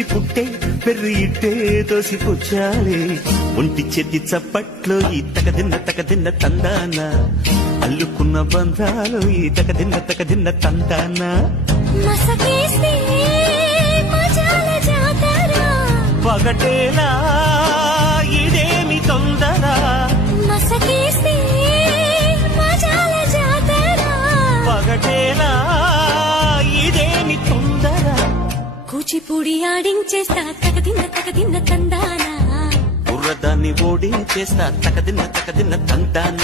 పిచ్చి పుట్టే పెర్రి ఇట్టే తోసి పుచ్చాలే ఒంటి చెట్టి చప్పట్లో ఈ తకదిన్న తందాన అల్లుకున్న బంధాలు ఈ తకదిన్న తందాన పగటేలా ఇదేమి తొందర పగటేలా ఇదేమి తొందర కూచిపూడి ఆడించేస్తా తకదిన్న తందానా బుర్రదాన్ని ఓడించేస్తా తకదిన్న తందాన